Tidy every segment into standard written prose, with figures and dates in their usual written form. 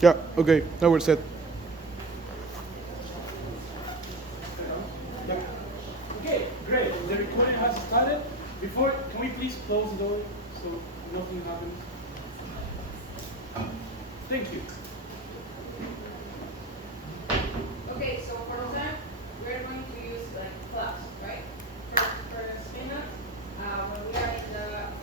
Yeah, okay, now we're set. Okay, great. The recording has started. Before, can we please close the door so nothing happens? Thank you. Okay, so for the time, we're going to use like claps, right? First minute, when we are in the,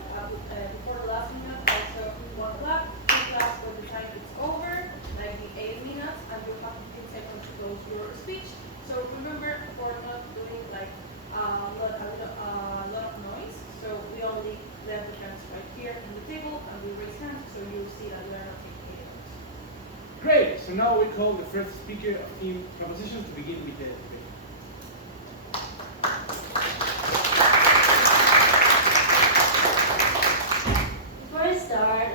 before the last minute, also one clap, two claps when the time is over, like the 8 minutes, and you have 15 seconds to close your speech. So remember, for not doing like a lot of noise, so we only left the hands right here on the table, and we raise hands, so you see that we are not taking any notes. Great. So now we call the first speaker of team propositions to begin with the debate. Before I start,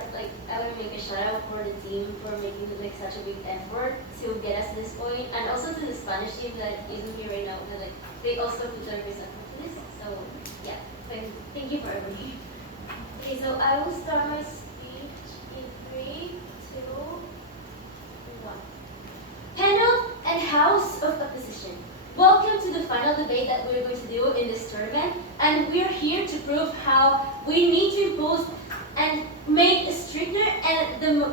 I want to make a shout out for the team for making such a big effort to get us to this point, and also to the Spanish team that isn't here right now, but they also put their best effort to this. So yeah, thank you for everything. Okay, so I will start my speech in 3, 2, 1. Panel and House of Opposition. Welcome to the final debate that we're going to do in this tournament, and we're here to prove how we need to impose and make stricter and the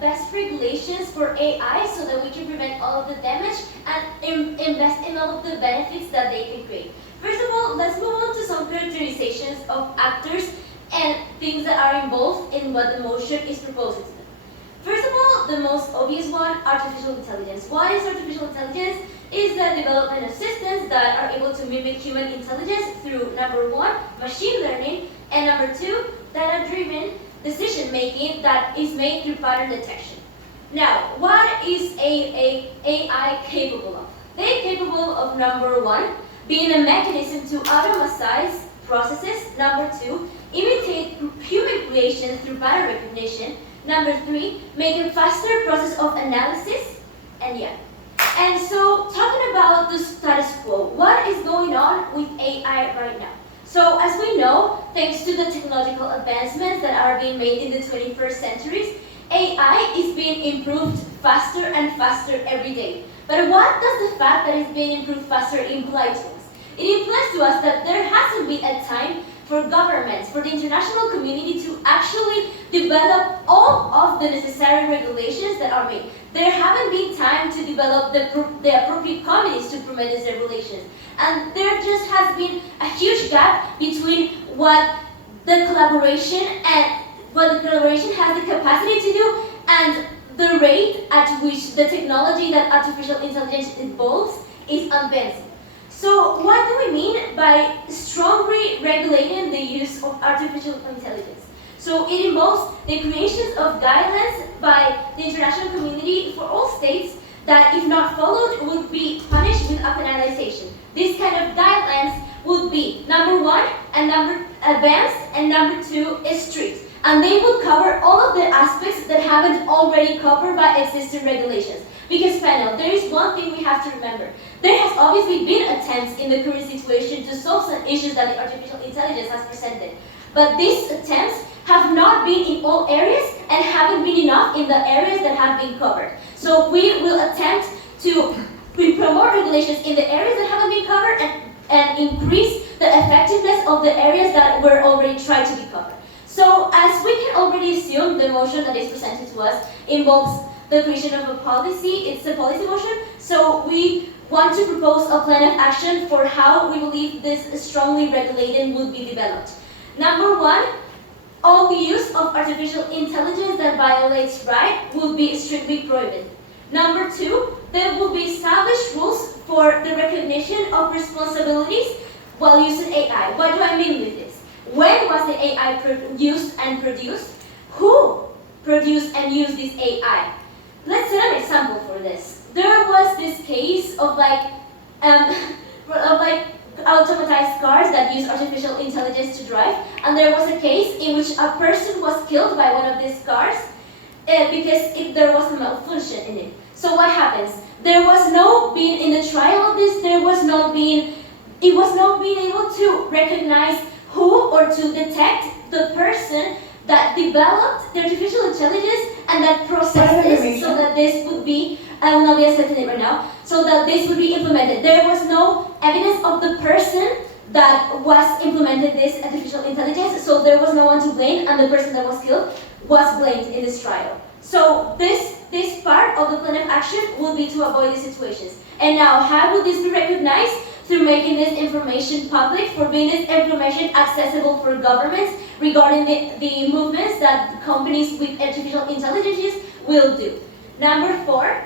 best regulations for AI so that we can prevent all of the damage and invest in all of the benefits that they can create. First of all, let's move on to some characterizations of actors and things that are involved in what the motion is proposing to them. First of all, the most obvious one, artificial intelligence. What is artificial intelligence? Is the development of systems that are able to mimic human intelligence through, number 1, machine learning, and number 2, data-driven decision-making that is made through pattern detection. Now, what is AI capable of? They're capable of, number 1, being a mechanism to automatize processes, number 2, imitate human creation through pattern recognition, number 3, make a faster process of analysis, and yeah. And so, talking about the status quo, what is going on with AI right now? So, as we know, thanks to the technological advancements that are being made in the 21st centuries, AI is being improved faster and faster every day. But what does the fact that it's being improved faster imply to us? It implies to us that there hasn't been a time for governments, for the international community to actually develop all of the necessary regulations that are made. There haven't been time to develop the appropriate committees to promote these regulations. And there just has been a huge gap between what the collaboration has the capacity to do and the rate at which the technology that artificial intelligence involves is advancing. So what do we mean by strongly regulating the use of artificial intelligence? So it involves the creation of guidelines by the international community for all states that, if not followed, would be punished with a penalization. These kind of guidelines would be, number 1, advanced, and number 2 is strict. And they would cover all of the aspects that haven't already covered by existing regulations. Because panel, there is one thing we have to remember. There has obviously been attempts in the current situation to solve some issues that the artificial intelligence has presented. But these attempts have not been in all areas and haven't been enough in the areas that have been covered. So we will attempt to promote regulations in the areas that haven't been covered and increase the effectiveness of the areas that were already tried to be covered. So as we can already assume, the motion that is presented to us involves the creation of a policy. It's a policy motion. So we want to propose a plan of action for how we believe this strongly regulated would be developed. Number 1, all the use of artificial intelligence that violates rights will be strictly prohibited. Number 2, there will be established rules for the recognition of responsibilities while using AI. What do I mean with this? When was the AI used and produced? Who produced and used this AI? Let's set an example for this. There was this case of automatized cars that use artificial intelligence to drive, and there was a case in which a person was killed by one of these cars because there was a malfunction in it. So what happens? There was no being in the trial of this. It was not being able to recognize who or to detect the person that developed the artificial intelligence and that processed it so that I will not be accepting it right now, so that this would be implemented. There was no evidence of the person that was implemented this artificial intelligence, so there was no one to blame, and the person that was killed was blamed in this trial. So this part of the plan of action will be to avoid these situations. And now, how would this be recognized? Through making this information public, for being this information accessible for governments regarding the movements that companies with artificial intelligence will do. Number 4,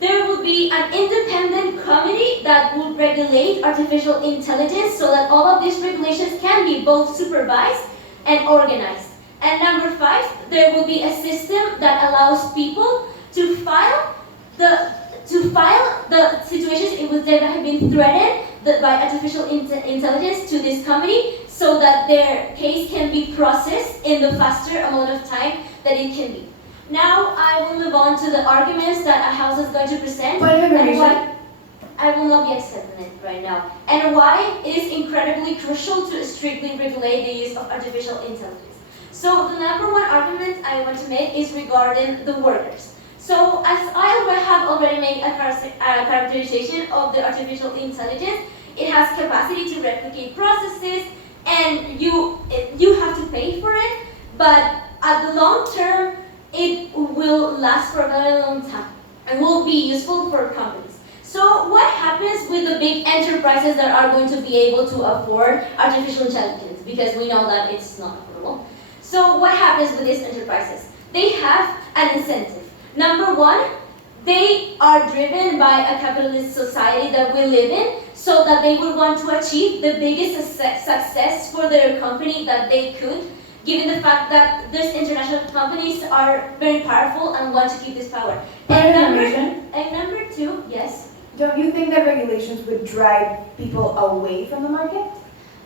there will be an independent committee that will regulate artificial intelligence so that all of these regulations can be both supervised and organized. And number 5, there will be a system that allows people to file the situations in which they have been threatened by artificial intelligence to this committee, so that their case can be processed in the faster amount of time that it can be. Now I will move on to the arguments that a house is going to present, and why I will not be accepting it right now, and why it is incredibly crucial to strictly regulate the use of artificial intelligence. So the number 1 argument I want to make is regarding the workers. So as I have already made a characterization of the artificial intelligence, it has capacity to replicate processes, and you have to pay for it, but at the long term, it will last for a very long time and will be useful for companies. So what happens with the big enterprises that are going to be able to afford artificial intelligence? Because we know that it's not affordable. So what happens with these enterprises? They have an incentive. Number 1, they are driven by a capitalist society that we live in, so that they would want to achieve the biggest success for their company that they could, given the fact that these international companies are very powerful and want to keep this power. And number 2, yes? Don't you think that regulations would drive people away from the market?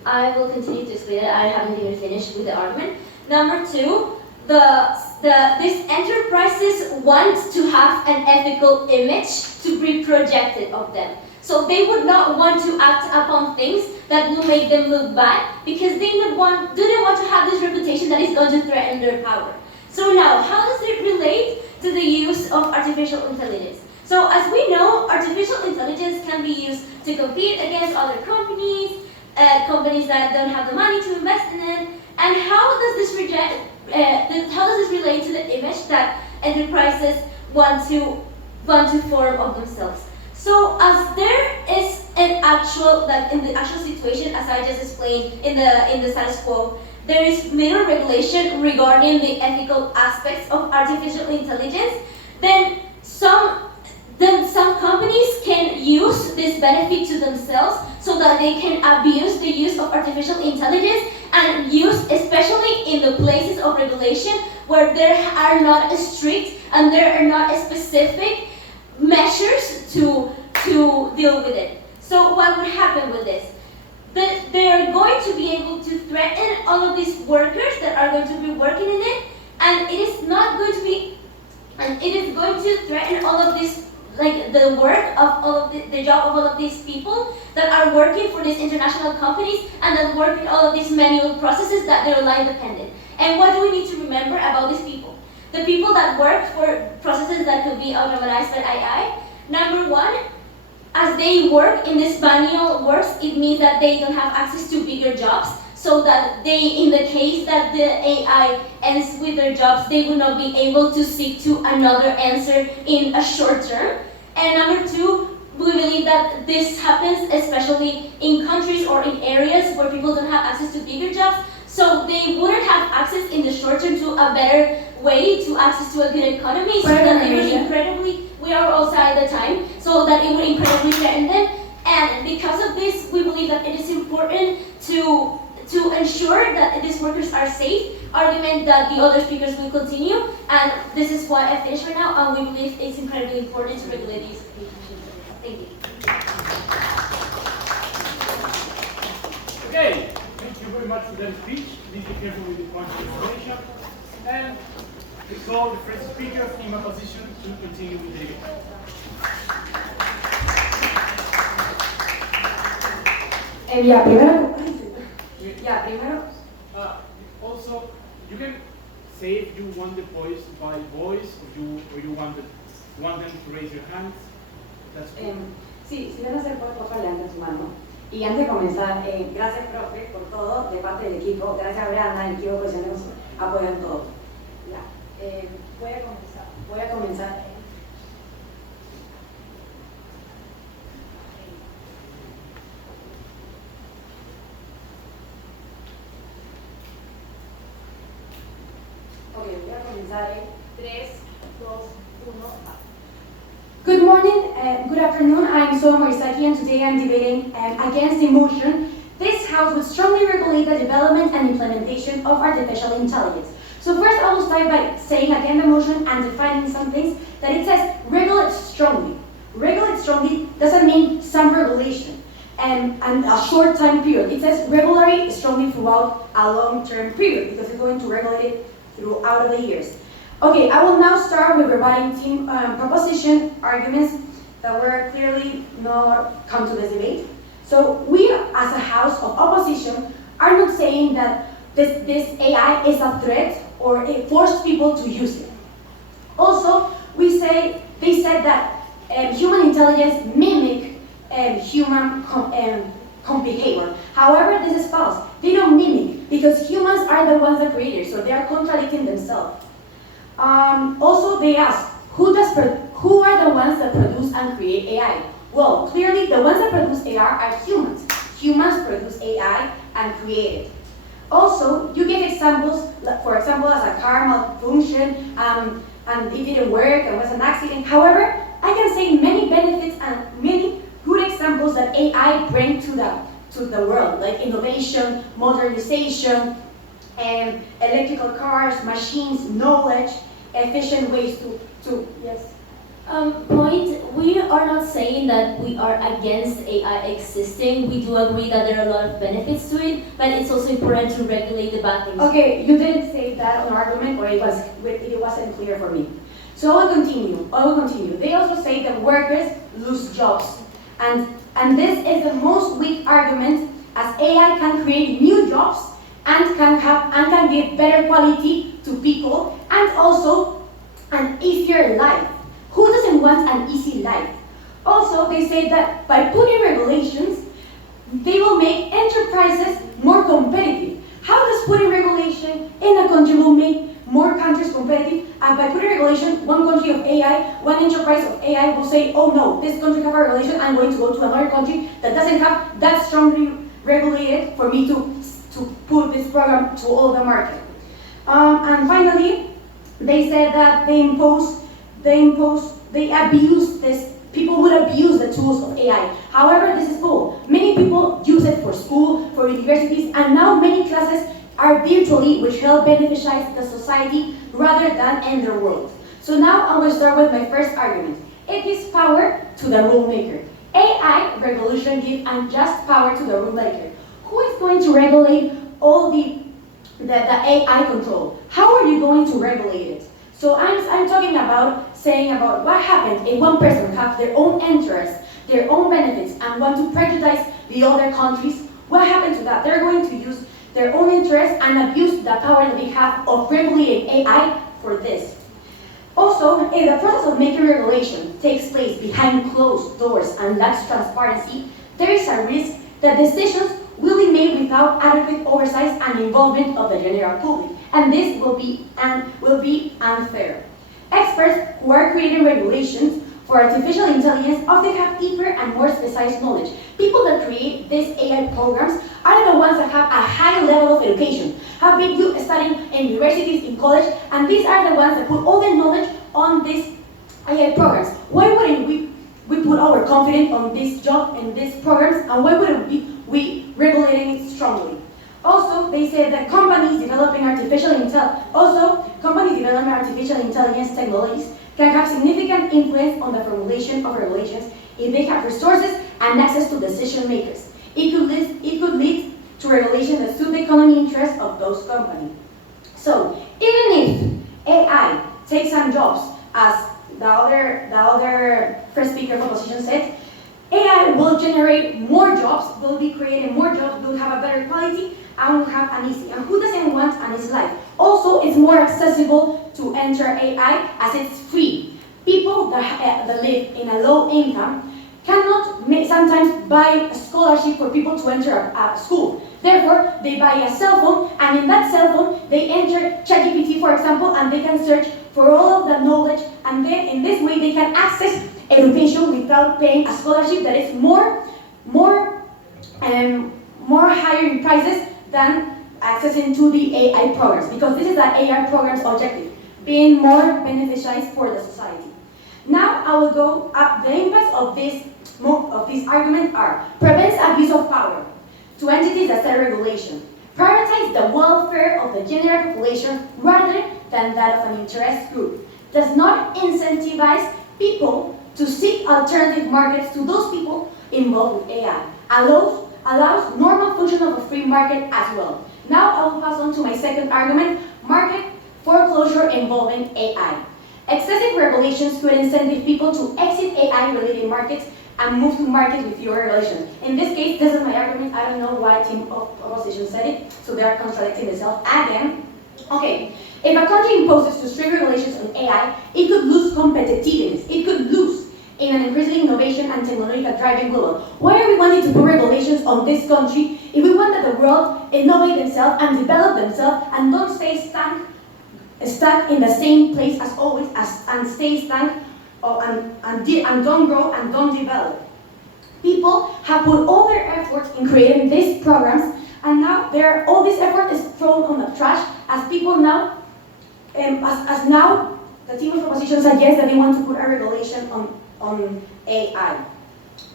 I will continue to explain it. I haven't even finished with the argument. Number 2, these enterprises want to have an ethical image to be projected of them. So they would not want to act upon things that will make them look bad, because they do not want to have this reputation that is going to threaten their power. So now, how does it relate to the use of artificial intelligence? So as we know, artificial intelligence can be used to compete against other companies, companies that don't have the money to invest in it. And how does this relate to the image that enterprises want to form of themselves? So as there is in the actual situation, as I just explained in the status quo, there is little regulation regarding the ethical aspects of artificial intelligence. Then some companies can use this benefit to themselves, so that they can abuse the use of artificial intelligence, and use, especially in the places of regulation where there are not strict and there are not specific measures to deal with it. So what would happen with this? They are going to be able to threaten all of these workers that are going to be working in it, and it is going to threaten all of this, like the work of all of the job of all of these people that are working for these international companies, and that work in all of these manual processes that they're life dependent. And what do we need to remember about these people? The people that work for processes that could be automated by AI, number 1, as they work in this manual works, it means that they don't have access to bigger jobs, so that they, in the case that the AI ends with their jobs, they will not be able to seek to another answer in a short term. And number 2, we believe that this happens especially in countries or in areas where people don't have access to bigger jobs, so they wouldn't have access in the short term to a better way to access to a good economy, so that it would incredibly, we are outside the time, so that it would incredibly threaten them. And because of this, we believe that it is important to ensure that these workers are safe, argument that the other speakers will continue, and this is why I finished right now, and we believe it's incredibly important to regulate these applications. Thank you. Okay, thank you very much for that speech. Please be careful with the points of information. And we call the first speaker in my position to continue with the debate. Primero. Also, you can say if you want the voice by voice, or you want the want them to raise your hands. That's cool. Sí, si van a hacer por favor, levanta su mano. Y antes de comenzar, gracias, profe, por todo, de parte del equipo. Gracias a Gran, el equipo que nos apoya en todo. Ya, voy a comenzar. Ok, voy a comenzar en 3, 2, 1. Good morning, good afternoon. I'm Soa Morisaki, and today I'm debating against the motion. This House would strongly regulate the development and implementation of artificial intelligence. So first I will start by saying again the motion and defining some things that it says regulate strongly. Regulate strongly doesn't mean some regulation and a short time period. It says regularly strongly throughout a long-term period because it's going to regulate it throughout the years. Okay, I will now start with rebutting team proposition arguments that were clearly not come to this debate. So we, as a house of opposition, are not saying that this AI is a threat or it forced people to use it. Also, they said that human intelligence mimic human behavior. However, this is false. They don't mimic because humans are the ones that create it, so they are contradicting themselves. Also, they ask, who are the ones that produce and create AI? Well, clearly the ones that produce AI are humans. Humans produce AI and create it. Also, you give examples, for example, as a car malfunction, and it didn't work, it was an accident. However, I can say many benefits and many good examples that AI bring to the world, like innovation, modernization, and electrical cars, machines, knowledge, efficient ways to yes. We are not saying that we are against AI existing. We do agree that there are a lot of benefits to it, but it's also important to regulate the bad things. Okay, you didn't say that on argument, or it wasn't clear for me. So I will continue. They also say that workers lose jobs, and this is the most weak argument, as AI can create new jobs and can give better quality to people and also an easier life. Who doesn't want an easy life? Also, they say that by putting regulations, they will make enterprises more competitive. How does putting regulation in a country will make more countries competitive? And by putting regulation, one country of AI, one enterprise of AI will say, oh no, this country has a regulation, I'm going to go to another country that doesn't have that strongly regulated for me to put this program to all the market. And finally, they said that they abuse this, people would abuse the tools of AI. However, this is cool. Many people use it for school, for universities, and now many classes are virtually, which help beneficialize the society rather than end their world. So now I will start with my first argument. It gives power to the rule maker. AI regulation gives unjust power to the rule maker. Who is going to regulate all the AI control? How are you going to regulate it? So I'm talking about saying about what happens if one person has their own interests, their own benefits, and want to prejudice the other countries. What happens to that? They're going to use their own interests and abuse the power that they have of regulating AI for this. Also, if the process of making regulation takes place behind closed doors and lacks transparency, there is a risk that decisions will be made without adequate oversight and involvement of the general public, and this will be unfair. Experts who are creating regulations for artificial intelligence often have deeper and more specialized knowledge. People that create these AI programs are the ones that have a high level of education, have been studying in universities, in college, and these are the ones that put all their knowledge on these AI programs. Why wouldn't we put our confidence on this job and these programs, and why wouldn't we regulating it strongly? Also, they said that companies developing artificial intelligence technologies can have significant influence on the formulation of regulations if they have resources and access to decision makers. It could lead to regulation that suit the economic interests of those companies. So, even if AI takes some jobs, as the other first speaker proposition said, AI will generate more jobs, will be creating more jobs, will have a better quality, and will have an easy. And who doesn't want an easy life? Also, it's more accessible to enter AI as it's free. People that live in a low income cannot sometimes buy a scholarship for people to enter a school. Therefore, they buy a cell phone, and in that cell phone, they enter ChatGPT, for example, and they can search for all of the knowledge, and then in this way they can access education without paying a scholarship that is more higher in prices than accessing to the AI programs, because this is the AI program's objective, being more beneficial for the society. Now I will go up. The impacts of this argument are: prevents abuse of power to entities that set regulation, prioritize the welfare of the general population rather than that of an interest group, does not incentivize people to seek alternative markets to those people involved with AI, allows normal function of a free market as well. Now I will pass on to my second argument: market foreclosure involving AI. Excessive regulations could incentive people to exit AI-related markets and move to markets with fewer regulations. In this case, this is my argument. I don't know why team of opposition said it, so they are contradicting themselves again. Okay, if a country imposes too strict regulations on AI, it could lose competitiveness. It could lose in an increasing innovation and technological driving global. Why are we wanting to put regulations on this country if we want that the world innovate themselves and develop themselves and don't stay stuck in the same place as always, and stay stuck and don't grow and don't develop? People have put all their efforts in creating these programs, and now all this effort is thrown on the trash as people now, as now the team of opposition suggests that they want to put a regulation on AI.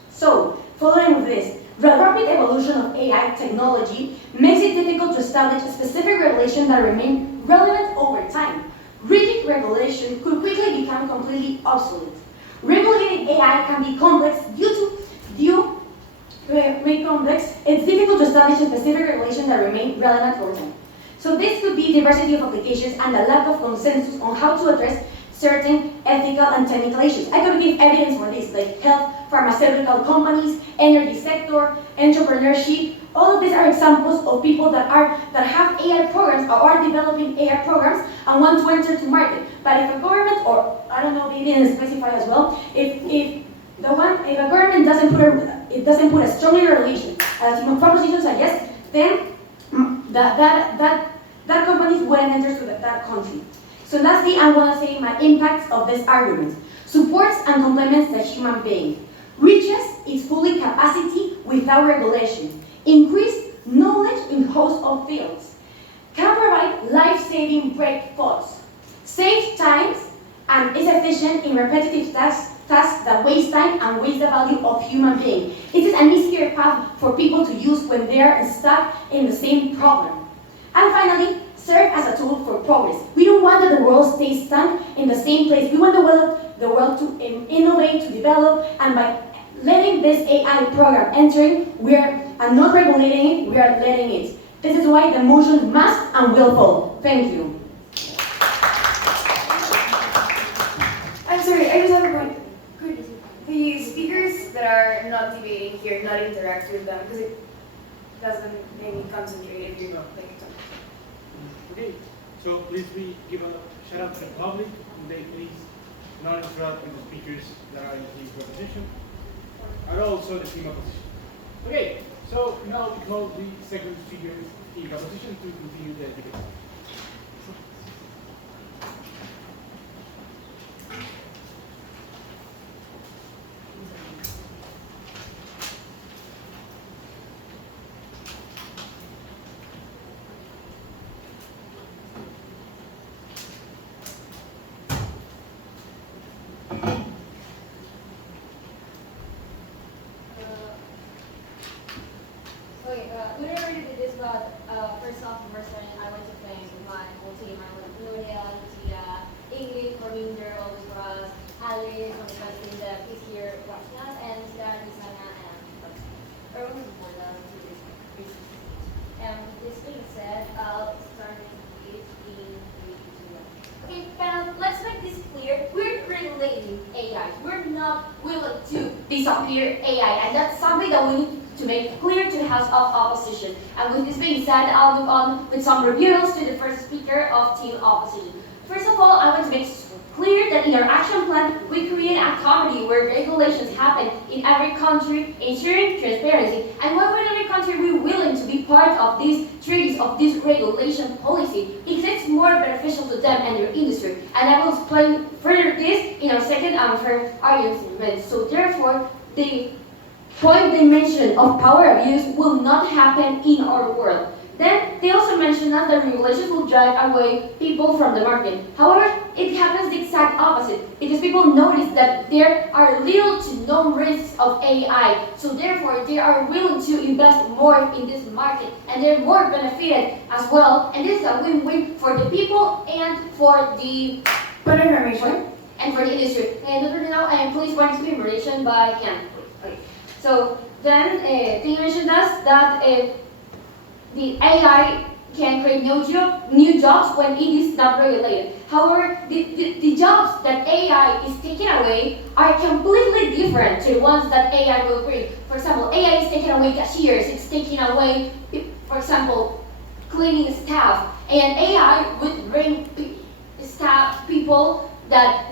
So, following with this, the rapid evolution of AI technology makes it difficult to establish a specific regulation that remain relevant over time. Rigid regulation could quickly become completely obsolete. Regulating AI can be complex it's difficult to establish a specific regulation that remain relevant over time. So this could be diversity of applications and the lack of consensus on how to address certain ethical and technical issues. I could give evidence for this, like health, pharmaceutical companies, energy sector, entrepreneurship. All of these are examples of people that have AI programs or are developing AI programs and want to enter to market. But if a government, or I don't know, they didn't specify as well, if a government doesn't put a strong regulation, as team of propositions suggest, then that companies wouldn't enter to that country. So lastly, I want to say my impacts of this argument. Supports and complements the human being. Reaches its full capacity without regulation. Increased knowledge in host of fields. Can provide life-saving breakthroughs. Saves times and is efficient in repetitive tasks that waste time and waste the value of human being. It is an easier path for people to use when they are stuck in the same problem. And finally, serve as a tool for progress. We don't want that the world stays stuck in the same place. We want the world to innovate, to develop, and by letting this AI program entering, and not regulating it, we are letting it. This is why the motion must and will fall. Thank you. I'm sorry, I just have a point. Could the speakers that are not debating here not interact with them, because it doesn't make me concentrate if you're not like talking. Okay, so please give a shout out to the public. Could they please not interact with the speakers that are in the team proposition, and also the team opposition. Okay, so now we call the second speaker team opposition to continue the debate. We already did this, but first off, I want to thank my whole team. I want to Gloria, Lucia, Ingrid for being there always for us, Alice for the president that is here watching us, and Sarah, Lisana, and everyone who supported us to this presentation. And with this being said, I'll start with it in 3, 2, 1. Okay, panel, let's make this clear. We're regulating AI. We're not willing to disappear AI, and that's something that we need to make clear to the House of Opposition. And with this being said, I'll move on with some rebuttals to the first speaker of Team Opposition. First of all, I want to make clear that in our action plan, we create a comedy where regulations happen in every country, ensuring transparency. And why would every country be willing to be part of these treaties, of this regulation policy? Because it's more beneficial to them and their industry. And I will explain further this in our second and third argument. So therefore, the point they mentioned of power abuse will not happen in our world. Then they also mentioned that the regulations will drive away people from the market. However, it happens the exact opposite because people notice that there are little to no risks of AI. So therefore, they are willing to invest more in this market and they're more benefited as well. And this is a win-win for the people and for the Point of information. and for the industry. And now, please want to be information by Ken. Okay. So then they mentioned us that the AI can create new jobs when it is not regulated. However, the jobs that AI is taking away are completely different to the ones that AI will bring. For example, AI is taking away cashiers, it's taking away, for example, cleaning staff, and AI would bring people that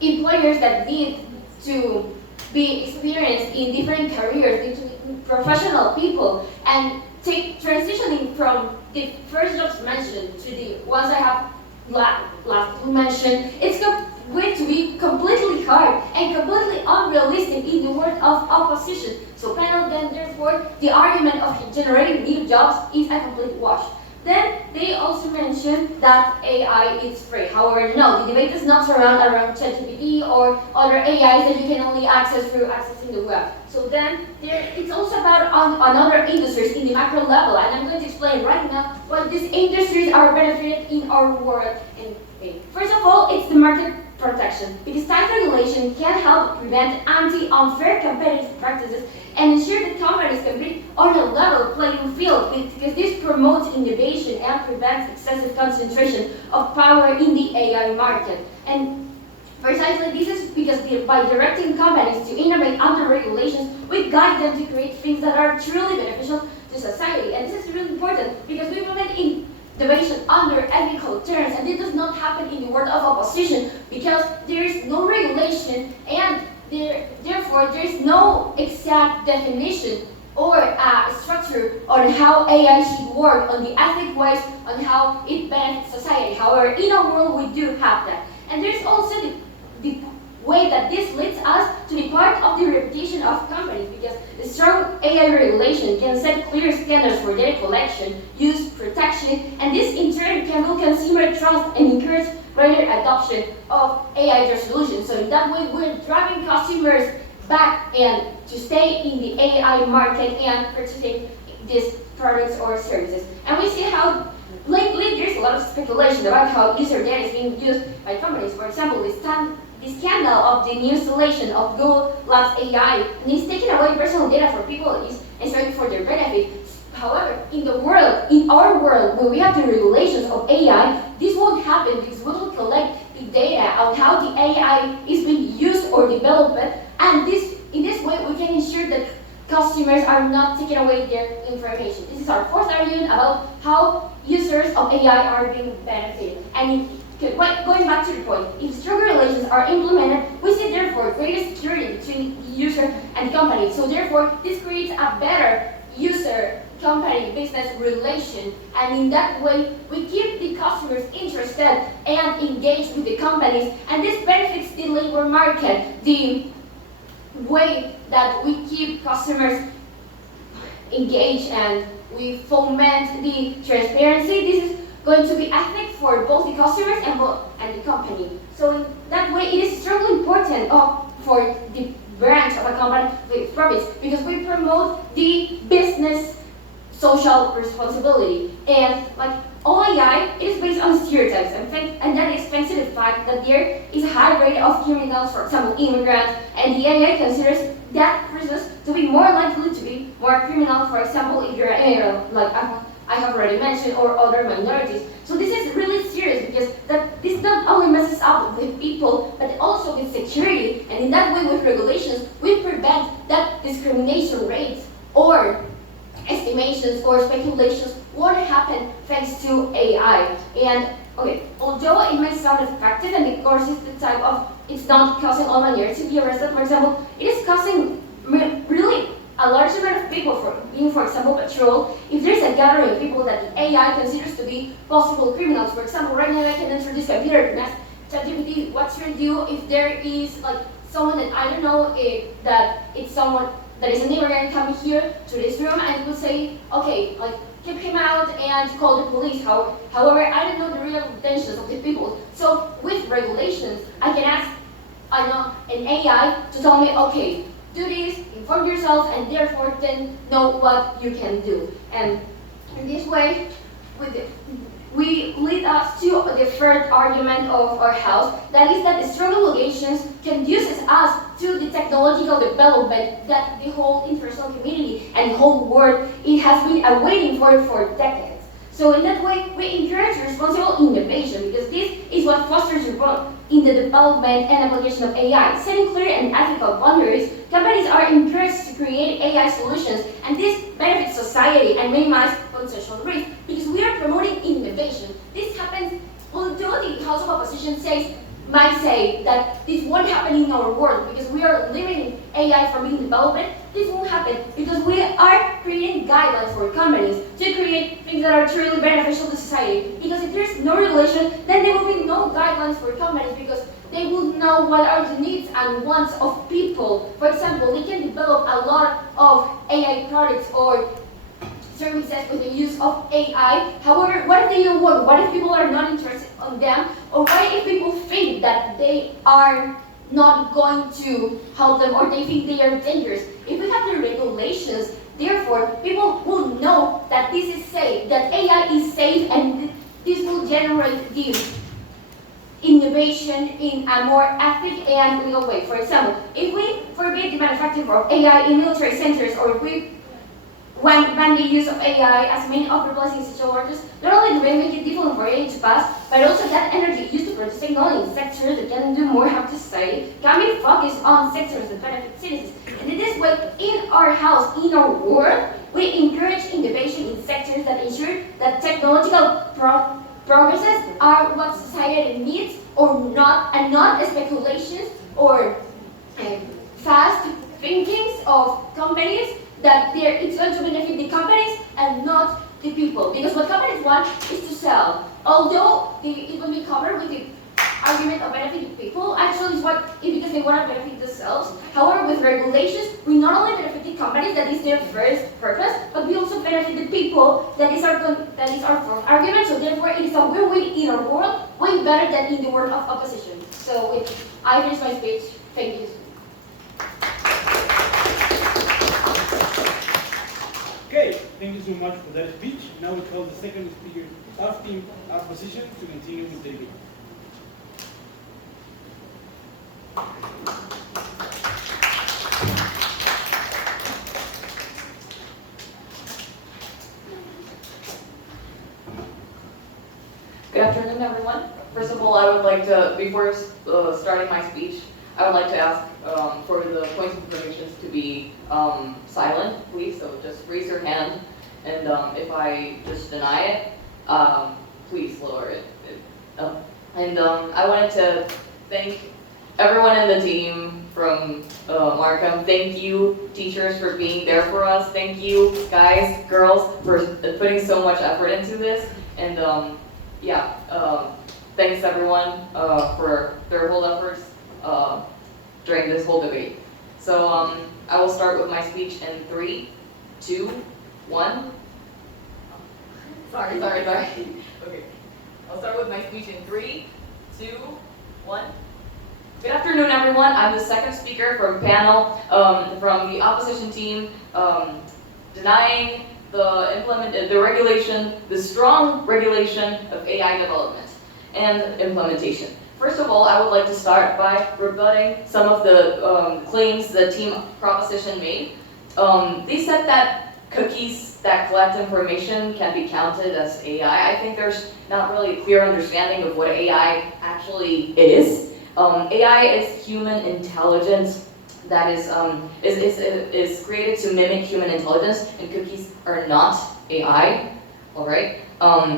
employers that need to be experienced in different careers, professional people, and transitioning from the first jobs mentioned to the ones I have last mentioned, it's going to be completely hard and completely unrealistic in the word of opposition. So panel, then therefore, the argument of generating new jobs is a complete wash. Then they also mentioned that AI is free. However, no, the debate does not surround around ChatGPT or other AIs that you can only access through accessing the web. So then it's also about on other industries in the macro level, and I'm going to explain right now what these industries are benefited in our world. First of all, it's the market protection, because tight regulation can help prevent anti-unfair competitive practices and ensure that companies compete on a level playing field, because this promotes innovation and prevents excessive concentration of power in the AI market. And precisely this is because by directing companies to innovate under regulations, we guide them to create things that are truly beneficial to society. And this is really important because we implement innovation under ethical terms, and this does not happen in the world of opposition because there is no regulation and therefore there is no exact definition or structure on how AI should work, on the ethic ways, on how it benefits society. However, in our world we do have that. And there's also the way that this leads us to be part of the reputation of companies, because the strong AI regulation can set clear standards for data collection, use, protection, and this in turn can build consumer trust and encourage greater adoption of AI solutions. So in that way, we're driving customers back and to stay in the AI market and purchasing these products or services. And we see how lately there's a lot of speculation about how user data is being used by companies. For example, the scandal of the new installation of Google Labs AI, and it's taking away personal data for people and starting for their benefit. However, in our world, where we have the regulations of AI, this won't happen because we will collect the data on how the AI is being used or developed, and in this way we can ensure that customers are not taking away their information. This is our fourth argument about how users of AI are being benefited. And going back to the point, if strong regulations are implemented, we see therefore greater security between the user and the company. So therefore, this creates a better user-company business relation, and in that way, we keep the customers interested and engaged with the companies, and this benefits the labor market. The way that we keep customers engaged and we foment the transparency, this is going to be ethic for both the customers and the company. So in that way, it is strongly important for the branch of a company with profits, because we promote the business social responsibility. And like all AI, it is based on stereotypes, and that is thanks to the fact that there is a high rate of criminals, for example, immigrants, and the AI considers that persons to be more likely to be more criminal, for example, if you're an immigrant, like I have already mentioned, or other minorities. So this is really serious because this not only messes up with people, but also with security. And in that way, with regulations, we prevent that discrimination rates or estimations or speculations won't happen thanks to AI. And okay, although it might sound effective and the course is the type of, it's not causing all minors to be arrested, for example, it is causing really a large amount of people for being, for example, patrol. If there's a gathering of people that the AI considers to be possible criminals, for example, right now I can enter this computer and ask ChatGPT, what's your deal if there is like someone that I don't know that it's someone that is an immigrant coming here to this room, and it will say, okay, like keep him out and call the police. However, I don't know the real intentions of the people. So with regulations, I can ask an AI to tell me, okay, do this, inform yourself, and therefore then know what you can do. And in this way, we lead us to the third argument of our house, that is that the strong obligations conduces us to the technological development that the whole international community and the whole world it has been awaiting for decades. So in that way, we encourage responsible innovation because this is what fosters growth in the development and application of AI. Setting clear and ethical boundaries, companies are encouraged to create AI solutions, and this benefits society and minimize potential risk because we are promoting innovation. This happens, although the House of Opposition might say that this won't happen in our world because we are limiting AI from being developed. This won't happen because we are creating guidelines for companies to create things that are truly beneficial to society. Because if there's no regulation, then there will be no guidelines for companies because they will know what are the needs and wants of people. For example, they can develop a lot of AI products or services with the use of AI. However, what if they don't work? What if people are not interested in them? Or what if people think that they are not going to help them or they think they are dangerous? If we have the regulations, therefore, people will know that this is safe, that AI is safe, and this will generate the innovation in a more ethic and legal way. For example, if we forbid the manufacture of AI in military centers, or if we ban the use of AI as a means of replacing essential workers, not only do we make it difficult for AI to pass, but also that energy used to produce technology in sectors that can do more harm to society can be focused on sectors that benefit citizens. And in this way, in our house, in our world, we encourage innovation in sectors that ensure that technological progresses are what society needs or not, and not speculations or fast thinkings of companies that it's going to benefit the companies and not the people. Because what companies want is to sell. Although it will be covered with the argument of benefiting people, actually it's because they want to benefit themselves. However, with regulations, we not only benefit the companies, that is their first purpose, but we also benefit the people, that is our fourth argument. So therefore, it is a win-win in our world, way better than in the world of opposition. So I finish my speech. Thank you. Okay, thank you so much for that speech. Now we call the second speaker of team opposition to continue with the debate. Good afternoon, everyone. First of all, I would like to, before starting my speech, I would like to ask for the points of information to be silent, please. So just raise your hand, and if I just deny it, please lower it. And I wanted to thank everyone in the team from Markham. Thank you, teachers, for being there for us. Thank you, guys, girls, for putting so much effort into this. And thanks everyone for their whole efforts during this whole debate. So I will start with my speech in 3, 2, 1. Sorry. Okay. I'll start with my speech in 3, 2, 1. Good afternoon, everyone. I'm the second speaker from panel from the opposition team denying the strong regulation of AI development and implementation. First of all, I would like to start by rebutting some of the claims the team proposition made. They said that cookies that collect information can be counted as AI. I think there's not really a clear understanding of what AI actually is. AI is human intelligence that is created to mimic human intelligence, and cookies are not AI. All right.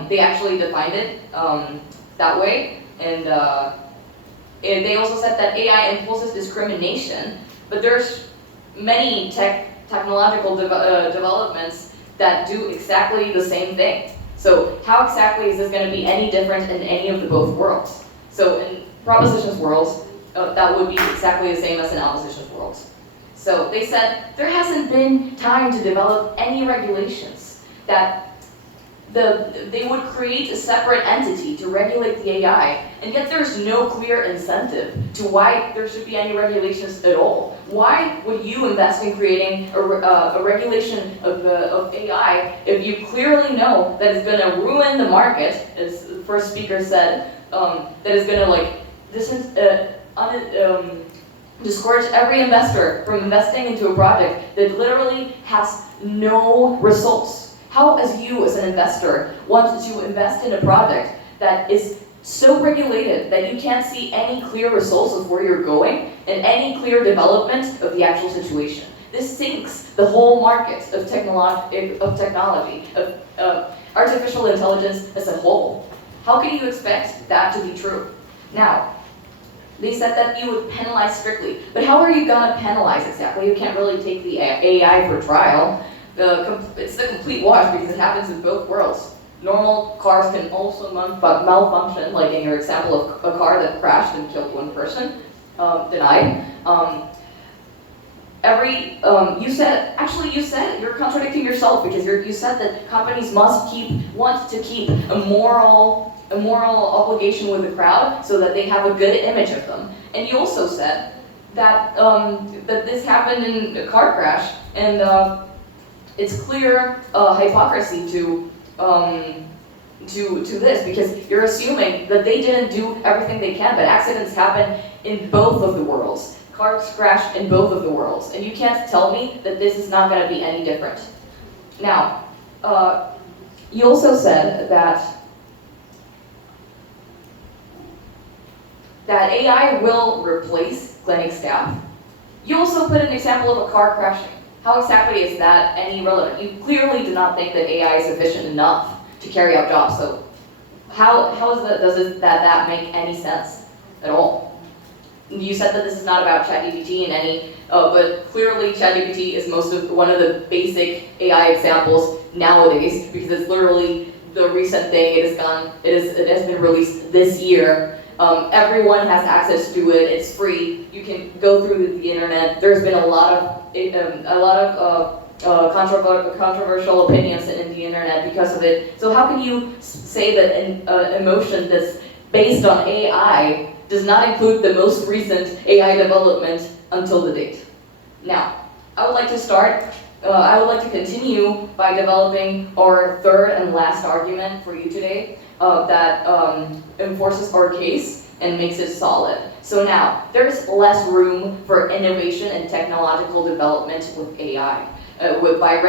They actually defined it. that way. And they also said that AI imposes discrimination, but there's many technological developments that do exactly the same thing. So how exactly is this going to be any different in any of the both worlds? So in propositions worlds, that would be exactly the same as in oppositions worlds. So they said there hasn't been time to develop any regulations that they would create a separate entity to regulate the AI, and yet there's no clear incentive to why there should be any regulations at all. Why would you invest in creating a regulation of AI if you clearly know that it's going to ruin the market, as the first speaker said, that it's going to discourage every investor from investing into a project that literally has no results? How, as an investor, want to invest in a project that is so regulated that you can't see any clear results of where you're going and any clear development of the actual situation? This sinks the whole market of technology, of artificial intelligence as a whole. How can you expect that to be true? Now, they said that you would penalize strictly, but how are you going to penalize exactly? You can't really take the AI for trial. It's the complete wash because it happens in both worlds. Normal cars can also malfunction, like in your example of a car that crashed and killed one person, denied. You said you're contradicting yourself because you said that companies want to keep a moral obligation with the crowd so that they have a good image of them. And you also said that that this happened in a car crash, and it's clear hypocrisy to this because you're assuming that they didn't do everything they can, but accidents happen in both of the worlds. Cars crash in both of the worlds, and you can't tell me that this is not going to be any different. Now, you also said that AI will replace clinic staff. You also put an example of a car crashing. How exactly is that any relevant? You clearly do not think that AI is efficient enough to carry out jobs. So how does that make any sense at all? You said that this is not about ChatGPT in any, but clearly ChatGPT is one of the basic AI examples nowadays because it's literally the recent thing. It has been released this year. Everyone has access to it. It's free. You can go through the internet. There's been a lot of controversial opinions in the internet because of it. So how can you say that an emotion that's based on AI does not include the most recent AI development until the date? Now, I would like to continue by developing our third and last argument for you today that enforces our case and makes it solid. So now, there's less room for innovation and technological development with AI, by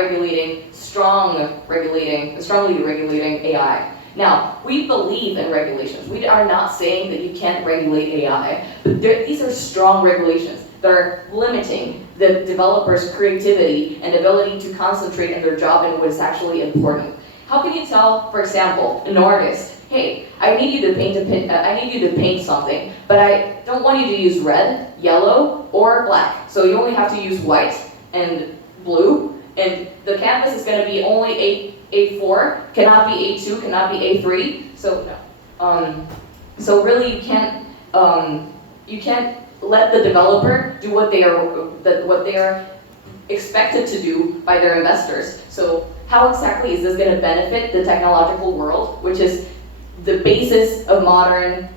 strongly regulating AI. Now, we believe in regulations. We are not saying that you can't regulate AI, but these are strong regulations that are limiting the developer's creativity and ability to concentrate on their job and what is actually important. How can you tell, for example, an artist, hey, I need you to paint something, but I don't want you to use red, yellow, or black. So you only have to use white and blue, and the canvas is going to be only A4, cannot be A2, cannot be A3. So no. So really, you can't let the developer do what they are expected to do by their investors. So how exactly is this going to benefit the technological world, which is the basis of modern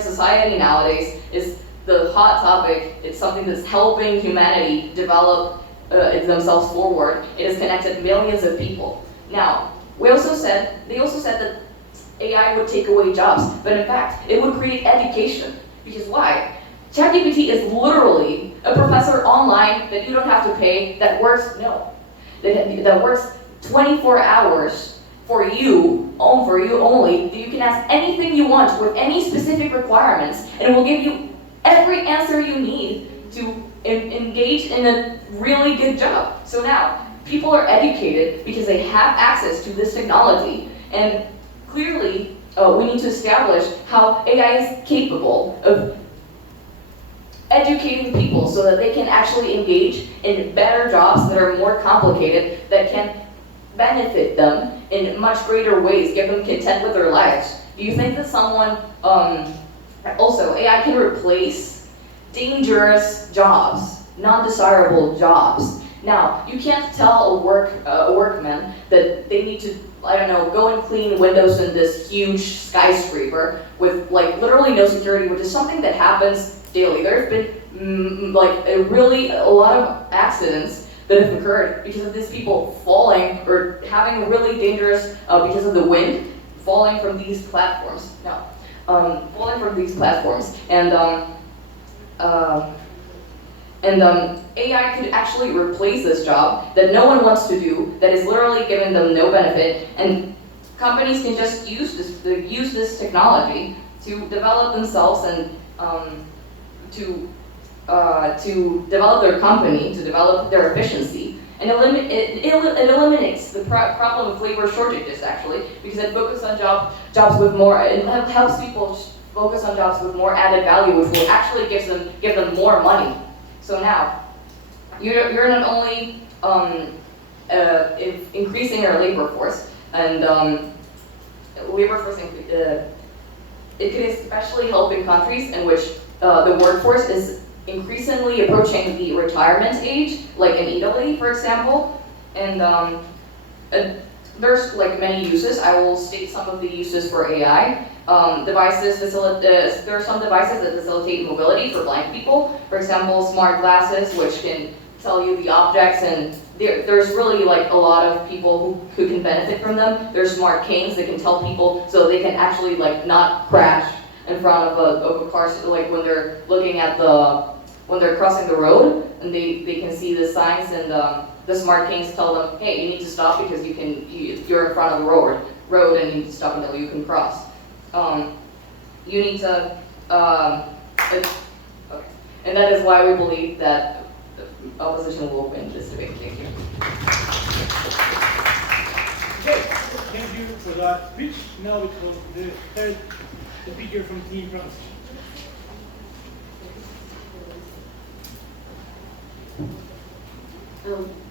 society nowadays? Is the hot topic. It's something that's helping humanity develop themselves forward. It has connected millions of people. Now, they also said that AI would take away jobs, but in fact, it would create education. Because why? ChatGPT is literally a professor online that you don't have to pay, that works 24 hours for you only, that you can ask anything you want with any specific requirements, and it will give you every answer you need to engage in a really good job. So now, people are educated because they have access to this technology, and clearly, we need to establish how AI is capable of educating people so that they can actually engage in better jobs that are more complicated, that can benefit them in much greater ways, give them content with their lives. Do you think that someone, also, AI can replace dangerous jobs, non-desirable jobs? Now, you can't tell a workman that they need to, I don't know, go and clean windows in this huge skyscraper with like literally no security, which is something that happens daily. There's been a lot of accidents that have occurred because of these people falling or having really dangerous, because of the wind, falling from these platforms. No, falling from these platforms. And AI could actually replace this job that no one wants to do, that is literally giving them no benefit, and companies can just use this technology to develop themselves and to develop their company, to develop their efficiency. And it eliminates the problem of labor shortages, actually, because it focuses on jobs with more, it helps people focus on jobs with more added value, which will actually give them more money. So now, you're not only increasing your labor force, and labor force, it could especially help in countries in which the workforce is increasingly approaching the retirement age, like in Italy, for example. And there's like many uses. I will state some of the uses for AI. There are some devices that facilitate mobility for blind people. For example, smart glasses, which can tell you the objects, and there's really like a lot of people who can benefit from them. There's smart canes that can tell people so they can actually like not crash in front of a car, like when they're looking at when they're crossing the road, and they can see the signs, and the smart canes tell them, hey, you need to stop because you're in front of the road and you need to stop until you can cross. You need to, okay. And that is why we believe that the opposition will win this debate. Thank you. Okay, thank you for that speech. Now we call the third speaker from Team France.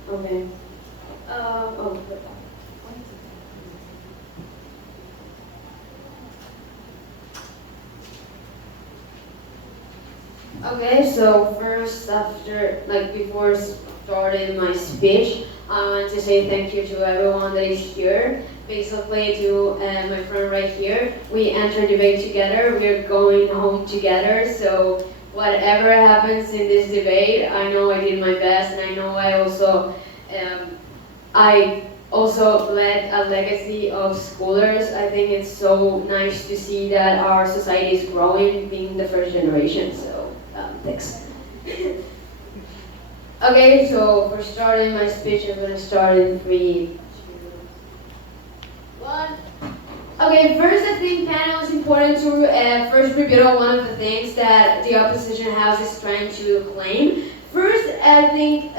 Okay. Okay, so first, before starting my speech, I want to say thank you to everyone that is here. Basically, to my friend right here, we entered debate together. We're going home together. So whatever happens in this debate, I know I did my best, and I know I also led a legacy of scholars. I think it's so nice to see that our society is growing, being the first generation. So thanks. Okay, so for starting my speech, I'm gonna start in 3, 2, 1. Okay, first I think panel is important to first rebuttal one of the things that the opposition house is trying to claim. First, I think,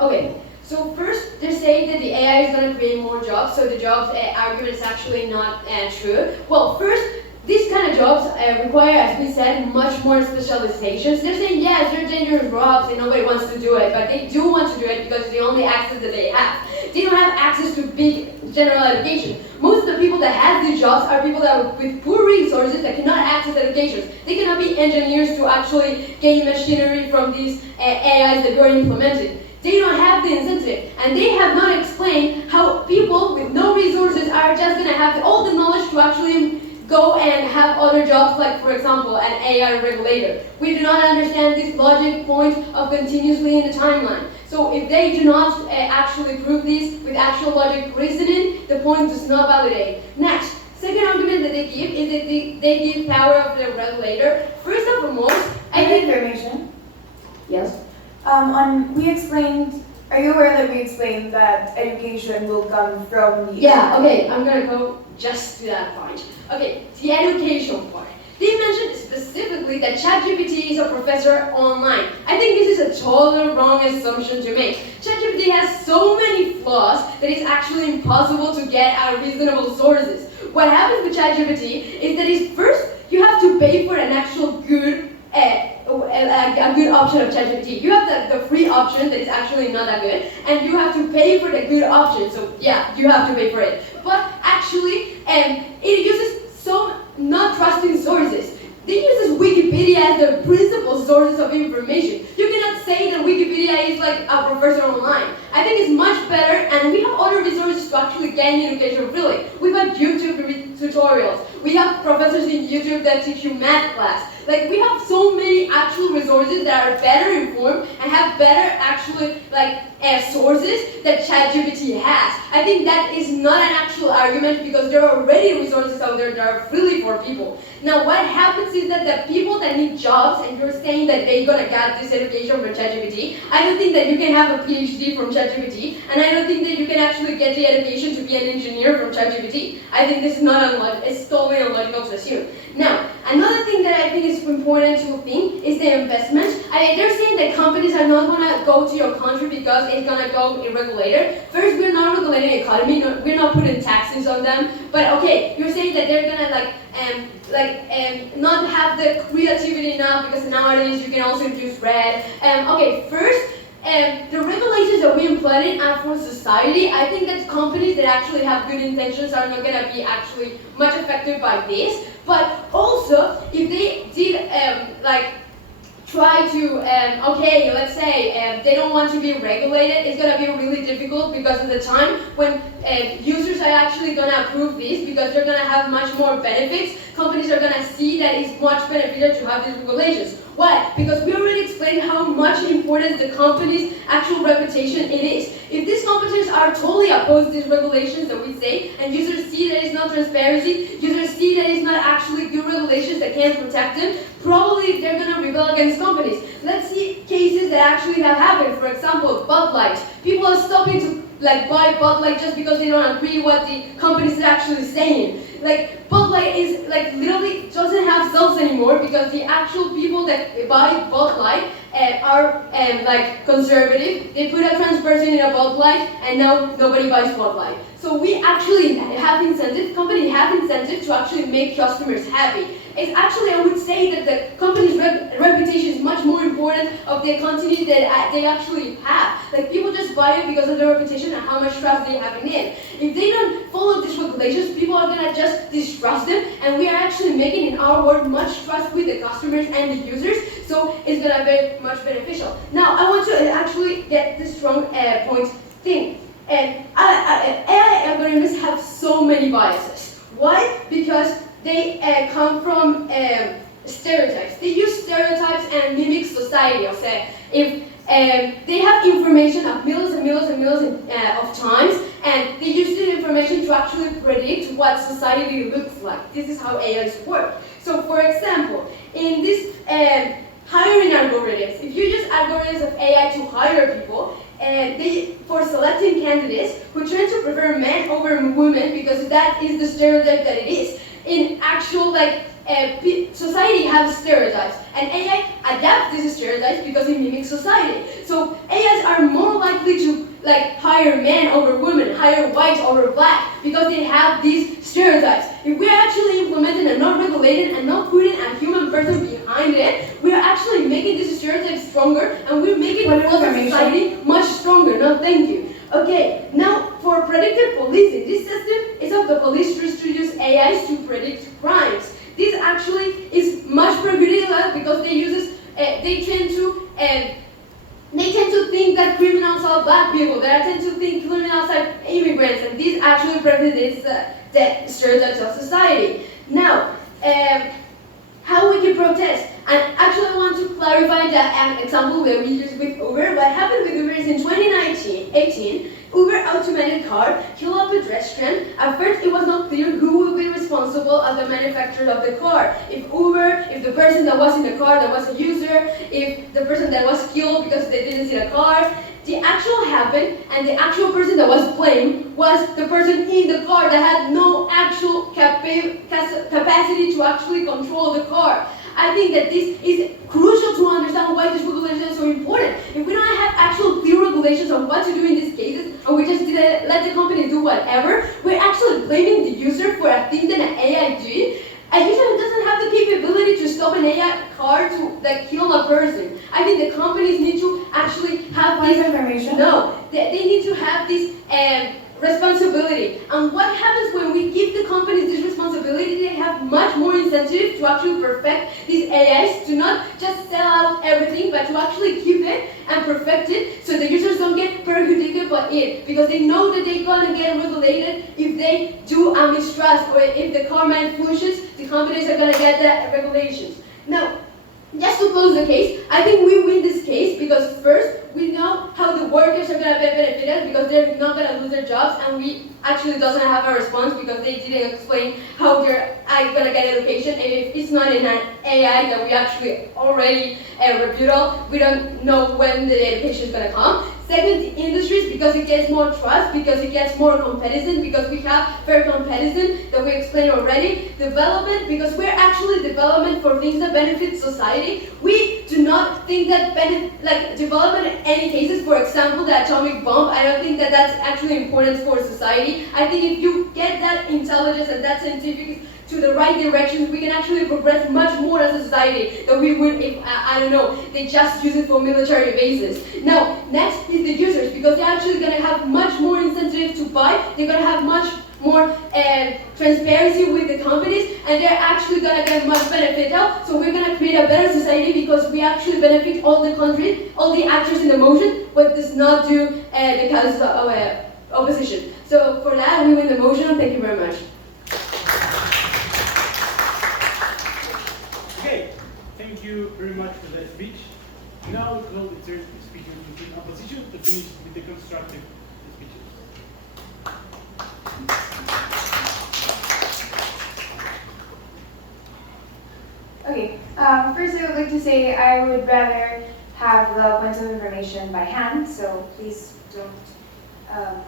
okay, so first they say that the AI is going to create more jobs, so the jobs argument is actually not true. Well, first, these kind of jobs require, as we said, much more specializations. They're saying, yes, they're dangerous jobs and nobody wants to do it, but they do want to do it because it's the only access that they have. They don't have access to big general education. Most of the people that have these jobs are people that are with poor resources that cannot access education. They cannot be engineers to actually gain machinery from these AIs that we're implementing. They don't have the incentive, and they have not explained how people with no resources are just going to have all the knowledge to actually go and have other jobs, like, for example, an AI regulator. We do not understand this logic point of continuously in the timeline. So if they do not actually prove this with actual logic reasoning, the point does not validate. Next, second argument that they give is that they give power of the regulator. First and foremost, I need information. Yes. We explained, are you aware that we explained that education will come from the... Yeah, okay, I'm gonna go just to that point. Okay, the education part. They mentioned specifically that ChatGPT is a professor online. I think this is a totally wrong assumption to make. ChatGPT has so many flaws that it's actually impossible to get out of reasonable sources. what happens with ChatGPT is that first you have to pay for an actual good a good option of ChatGPT. You have the free option that is actually not that good, and you have to pay for the good option. So yeah, you have to pay for it. But actually, it uses some not trusting sources. They uses Wikipedia as the principal sources of information. You cannot say that Wikipedia is like a professor online. I think it's much better, and we have other resources to actually gain education freely. We have YouTube tutorials. We have professors in YouTube that teach you math class. Like, we have so many actual resources that are better informed and have better actually sources that ChatGPT has. I think that is not an actual argument because there are already resources out there that are freely for people. Now, what happens is that the people that need jobs, and you're saying that they're gonna get this education from ChatGPT, I don't think that you can have a PhD from ChatGPT, and I don't think that you can actually get the education to be an engineer from ChatGPT. I think this is not it's totally illogical to assume. Now, another thing that I think is important to think is the investment. They're saying that companies are not gonna go to your country because it's gonna go irregulated. First, we're not regulating the economy. We're not putting taxes on them. But okay, you're saying that they're gonna not have the creativity enough because nowadays you can also use red. Okay, first. The regulations that we implement are for society. I think that companies that actually have good intentions are not going to be actually much affected by this. But also, if they did try to, okay, let's say they don't want to be regulated, it's going to be really difficult because of the time when users are actually going to approve this because they're going to have much more benefits. Companies are going to see that it's much beneficial to have these regulations. Why? Because we already explained how much important the company's actual reputation it is. If these companies are totally opposed to these regulations that we say, and users see that it's not transparency, users see that it's not actually good regulations that can protect them, probably they're going to rebel against companies. Let's see cases that actually have happened. For example, Bud Light. People are stopping to buy Bud Light just because they don't agree what the companies are actually saying. Bud Light is literally doesn't have sales anymore because the actual people that buy Bud Light are conservative. They put a trans person in a Bud Light and now nobody buys Bud Light. So we actually have incentive, companies have incentive to actually make customers happy. It's actually, I would say that the company's reputation is much more important of the quantity that they actually have. People just buy it because of their reputation and how much trust they have in it. If they don't follow these regulations, people are gonna just distrust them, and we are actually making in our world much trust with the customers and the users, so it's gonna be much beneficial. Now, I want to actually get this strong point thing. And AI algorithms have so many biases. Why? Because they come from stereotypes. They use stereotypes and mimic society. I'll say if they have information of millions and millions and millions of times, and they use this information to actually predict what society looks like. This is how AIs work. So, for example, in this hiring algorithms, if you use algorithms of AI to hire people, for selecting candidates who tend to prefer men over women because that is the stereotype that it is. In actual society has stereotypes, and AI adapts these stereotypes because it mimics society. So AIs are more likely to hire men over women, hire whites over black, because they have these stereotypes. If we're actually implementing and not regulating and not putting a human person behind it, we're actually making these stereotypes stronger, and we're making the whole society much stronger. No, thank you. Okay, now for predictive policing, this system is of the police to use AIs to predict crimes. This actually is much more good because they tend to think that criminals are black people. They tend to think criminals are immigrants, and this actually predicts the stereotypes of society. Now, how we can protest? And actually, I want to clarify the example that we used with Uber. What happened with Uber is in 2018, Uber automated car killed a pedestrian. At first, it was not clear who will be responsible as the manufacturer of the car. If Uber, if the person that was in the car that was a user, if the person that was killed because they didn't see the car. The actual happened, and the actual person that was blamed was the person in the car that had no actual capacity to actually control the car. I think that this is crucial to understand why this regulation is so important. If we don't have actual clear regulations regulations on what to do in these cases, and we just didn't let the company do whatever. We're actually blaming the user for a thing that an AI did. A user doesn't have the capability to stop an AI car to kill a person. I think the companies need to actually have Point this of information? No, they need to have this responsibility. And what happens when we give the companies this responsibility? They have much more incentive to actually perfect these AIs, to not just sell out everything, but to actually keep it and perfect it so the users don't get perjudicated by it, because they know that they're gonna get regulated if they do a mistrust, or if the car malfunctions, the companies are gonna get the regulations. Now, just to close the case, I think we win this case because first, we know how the workers are going to be benefited because they're not going to lose their jobs, and we actually doesn't have a response because they didn't explain how they're going to get education. And if it's not in an AI that we actually already rebuttal, we don't know when the education is going to come. Second, the industries, because it gets more trust, because it gets more comparison, because we have fair comparison that we explained already. Development, because we're actually development for things that benefit society. We do not think that development in any cases, for example, the atomic bomb, I don't think that that's actually important for society. I think if you get that intelligence and that scientific to the right directions, we can actually progress much more as a society than we would if, I don't know, they just use it for military bases. Now, next is the users, because they're actually going to have much more incentive to buy, they're going to have much more transparency with the companies, and they're actually going to get much benefit out. So we're going to create a better society because we actually benefit all the countries, all the actors in the motion, but does not do the cause of opposition. So for that, we win the motion. Thank you very much. Okay, thank you very much for that speech. Now we call the third speaker in opposition to finish with the constructive speeches. Okay, first I would like to say I would rather have the points of information by hand, so please don't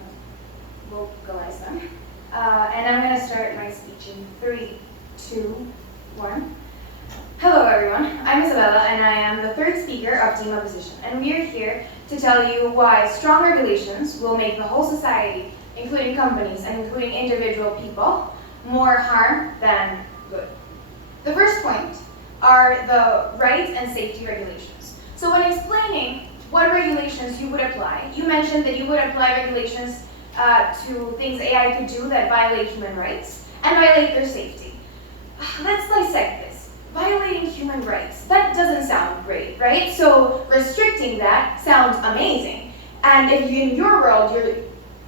vocalize them. And I'm going to start my speech in 3, 2, 1. Hello everyone, I'm Isabella and I am the third speaker of Team Opposition, and we are here to tell you why strong regulations will make the whole society, including companies and including individual people, more harm than good. The first point are the rights and safety regulations. So when explaining what regulations you would apply, you mentioned that you would apply regulations to things AI could do that violate human rights and violate their safety. Let's dissect this. Violating human rights, that doesn't sound great, right? So restricting that sounds amazing. And if in your world you're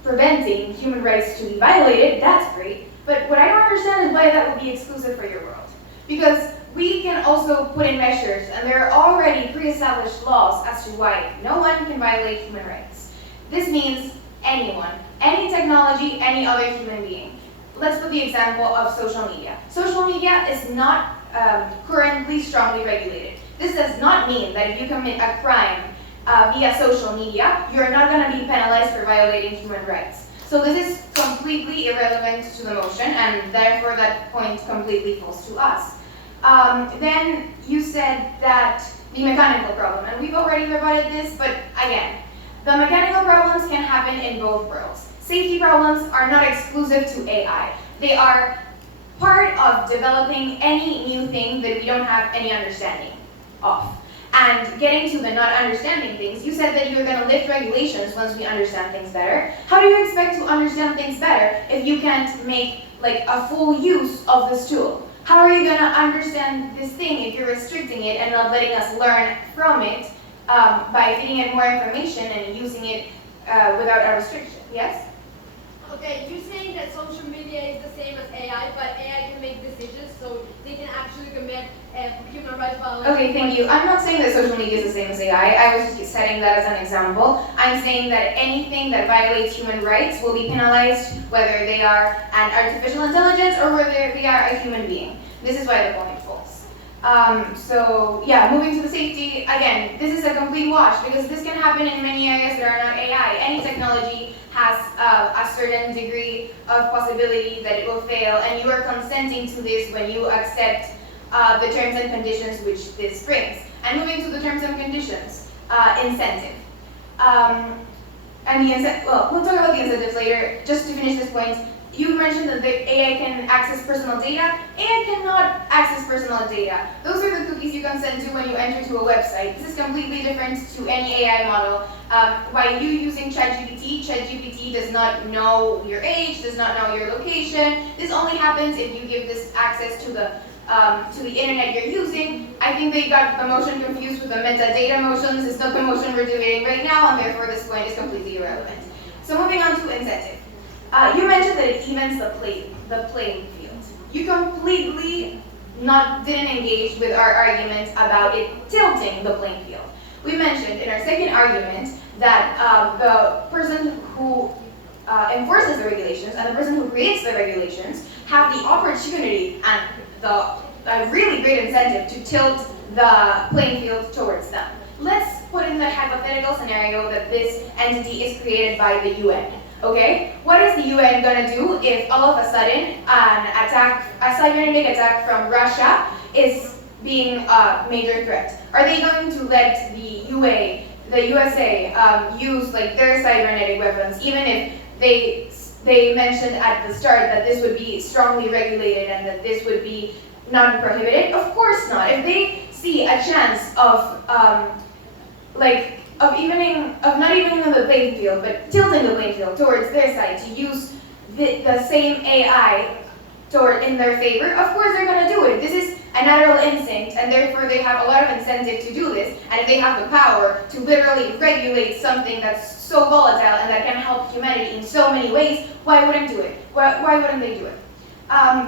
preventing human rights to be violated, that's great. But what I don't understand is why that would be exclusive for your world. Because we can also put in measures, and there are already pre-established laws as to why no one can violate human rights. This means anyone, any technology, any other human being. Let's put the example of social media. Social media is not currently strongly regulated. This does not mean that if you commit a crime via social media, you're not going to be penalized for violating human rights. So this is completely irrelevant to the motion, and therefore that point completely falls to us. Then you said that the mechanical problem, and we've already rebutted this, but again, the mechanical problems can happen in both worlds. Safety problems are not exclusive to AI. They are part of developing any new thing that we don't have any understanding of. And getting to the not understanding things, you said that you were going to lift regulations once we understand things better. How do you expect to understand things better if you can't make a full use of this tool? How are you going to understand this thing if you're restricting it and not letting us learn from it by feeding it more information and using it without a restriction? Yes? Okay, you're saying that social media is the same as AI, but AI can make decisions, so they can actually commit human rights violations. Okay, thank you. I'm not saying that social media is the same as AI. I was just setting that as an example. I'm saying that anything that violates human rights will be penalized, whether they are an artificial intelligence or whether they are a human being. This is why the point falls. So yeah, moving to the safety, again, this is a complete wash because this can happen in many areas that are not AI. Any technology has a certain degree of possibility that it will fail, and you are consenting to this when you accept the terms and conditions which this brings. And moving to the terms and conditions, incentive. and well, we'll talk about the incentives later. Just to finish this point, you mentioned that the AI can access personal data. AI cannot access personal data. Those are the cookies you consent to when you enter to a website. This is completely different to any AI model. By you using ChatGPT does not know your age, does not know your location. This only happens if you give this access to the internet you're using. I think they got the motion confused with the metadata motions. It's not the motion we're debating right now, and therefore this point is completely irrelevant. So moving on to incentive. You mentioned that it evens the playing field. You completely didn't engage with our argument about it tilting the playing field. We mentioned in our second argument that the person who enforces the regulations and the person who creates the regulations have the opportunity and a really great incentive to tilt the playing field towards them. Let's put in the hypothetical scenario that this entity is created by the UN. Okay, what is the UN gonna do if all of a sudden a cybernetic attack from Russia is being a major threat? Are they going to let the USA use like their cybernetic weapons, even if they mentioned at the start that this would be strongly regulated and that this would be non-prohibited? Of course not. If they see a chance of not evening the playing field, but tilting the playing field towards their side to use the same AI in their favor, of course they're going to do it. This is a natural instinct, and therefore they have a lot of incentive to do this. And if they have the power to literally regulate something that's so volatile and that can help humanity in so many ways, why wouldn't do it? Why wouldn't they do it?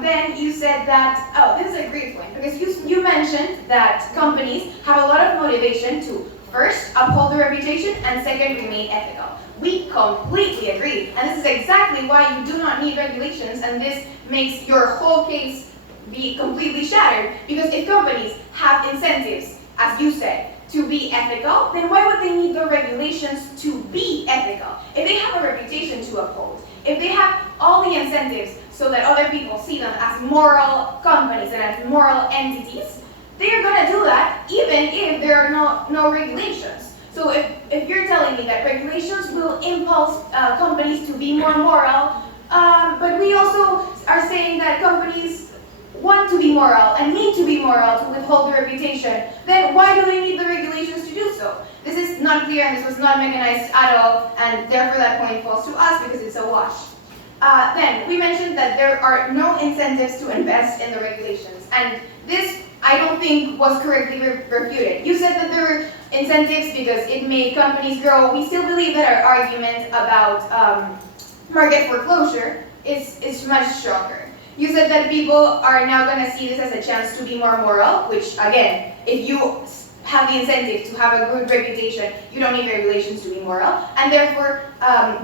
Then you said that, this is a great point, because you mentioned that companies have a lot of motivation to first, uphold their reputation, and second, remain ethical. We completely agree, and this is exactly why you do not need regulations, and this makes your whole case be completely shattered, because if companies have incentives, as you said, to be ethical, then why would they need the regulations to be ethical? If they have a reputation to uphold, if they have all the incentives so that other people see them as moral companies and as moral entities, they are going to do that even if there are no regulations. So if you're telling me that regulations will impulse companies to be more moral, but we also are saying that companies want to be moral and need to be moral to withhold their reputation, then why do they need the regulations to do so? This is not clear and this was not mechanized at all, and therefore that point falls to us because it's a wash. Then we mentioned that there are no incentives to invest in the regulations, and this I don't think was correctly refuted. You said that there were incentives because it made companies grow. We still believe that our argument about market foreclosure is much stronger. You said that people are now going to see this as a chance to be more moral, which again, if you have the incentive to have a good reputation, you don't need regulations to be moral, and therefore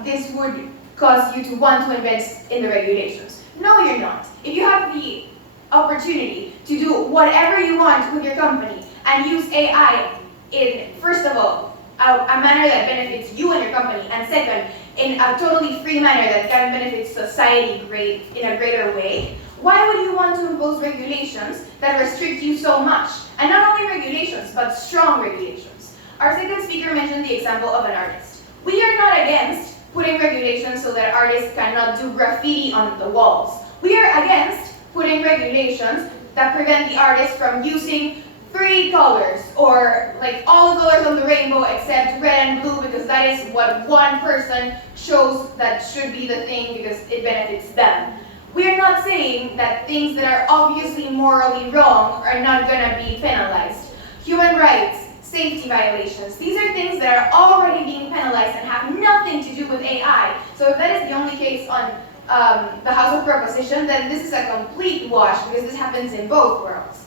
this would cause you to want to invest in the regulations. No, you're not. If you have the opportunity to do whatever you want with your company and use AI in, first of all, a manner that benefits you and your company, and second, in a totally free manner that can benefit society in a greater way, why would you want to impose regulations that restrict you so much? And not only regulations, but strong regulations. Our second speaker mentioned the example of an artist. We are not against putting regulations so that artists cannot do graffiti on the walls. We are against putting regulations that prevent the artist from using 3 colors, or like all the colors on the rainbow except red and blue, because that is what one person chose that should be the thing because it benefits them. We are not saying that things that are obviously morally wrong are not going to be penalized. Human rights, safety violations, these are things that are already being penalized and have nothing to do with AI. So if that is the only case on the House of Proposition, then this is a complete wash because this happens in both worlds.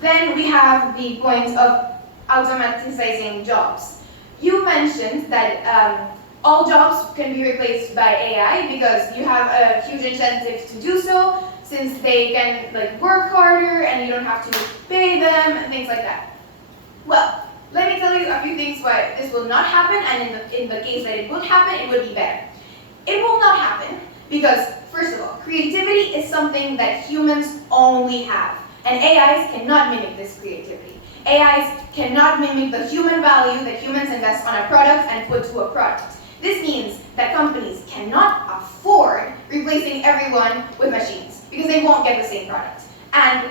Then we have the point of automaticizing jobs. You mentioned that all jobs can be replaced by AI because you have a huge incentive to do so, since they can work harder and you don't have to pay them and things like that. Well, let me tell you a few things why this will not happen, and in the case that it would happen, it would be better. It will not happen because, first of all, creativity is something that humans only have. And AIs cannot mimic this creativity. AIs cannot mimic the human value that humans invest on a product and put to a product. This means that companies cannot afford replacing everyone with machines because they won't get the same product. And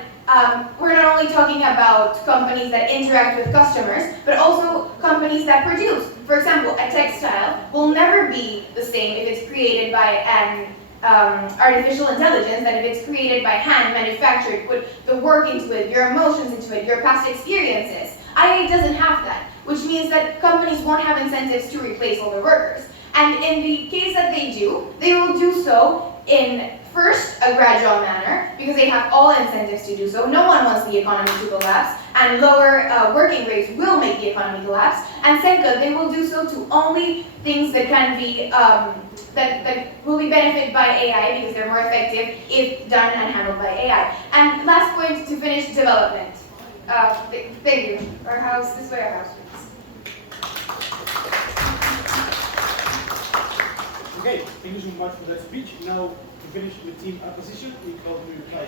we're not only talking about companies that interact with customers, but also companies that produce. For example, a textile will never be the same if it's created by an artificial intelligence than if it's created by hand, manufactured, put the work into it, your emotions into it, your past experiences. IA doesn't have that, which means that companies won't have incentives to replace all their workers. And in the case that they do, they will do so in first, a gradual manner, because they have all incentives to do so. No one wants the economy to collapse, and lower working rates will make the economy collapse. And second, they will do so to only things that can be, that will be benefited by AI because they're more effective if done and handled by AI. And last point to finish, development. Thank you. Our house, this way our house is. Okay, thank you so much for that speech. Now, to finish with team opposition, we call the reply.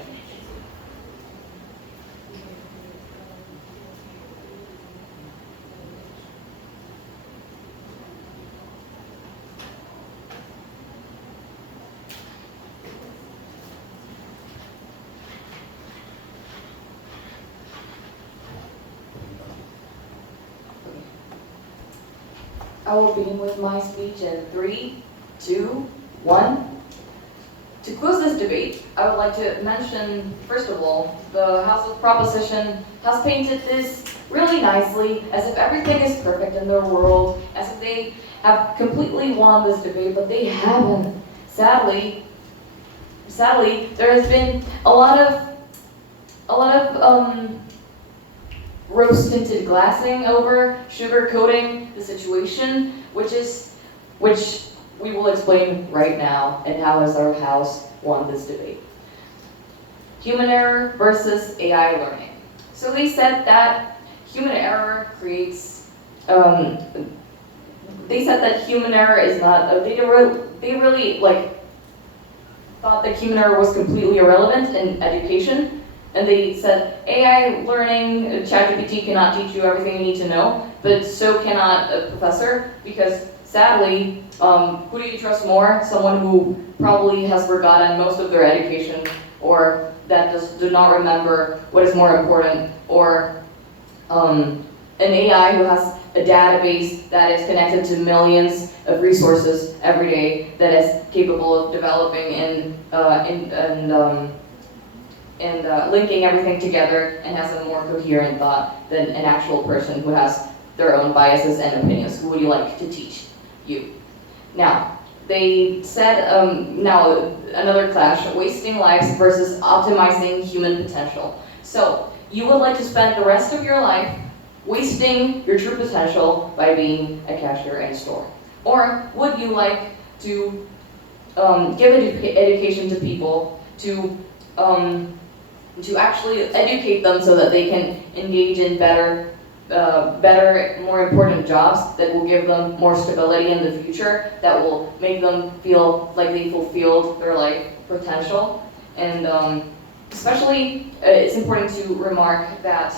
I will begin with my speech in 3, 2, 1. To close this debate, I would like to mention, first of all, the House of Proposition has painted this really nicely, as if everything is perfect in their world, as if they have completely won this debate, but they haven't. Sadly, there has been a lot of rose-tinted glassing over, sugar-coating the situation, which we will explain right now, and how has our house won this debate. Human error versus AI learning. So they said that human error creates, they said that human error is not, they really thought that human error was completely irrelevant in education. And they said, AI learning, ChatGPT cannot teach you everything you need to know, but so cannot a professor, because sadly, who do you trust more? Someone who probably has forgotten most of their education, or that do not remember what is more important, or an AI who has a database that is connected to millions of resources every day, that is capable of developing and linking everything together and has a more coherent thought than an actual person who has their own biases and opinions. Who would you like to teach? You. Now, they said, now another clash, wasting lives versus optimizing human potential. So, you would like to spend the rest of your life wasting your true potential by being a cashier in a store? Or would you like to give education to people, to actually educate them so that they can engage in better, more important jobs that will give them more stability in the future, that will make them feel like they fulfilled their life potential. And especially, it's important to remark that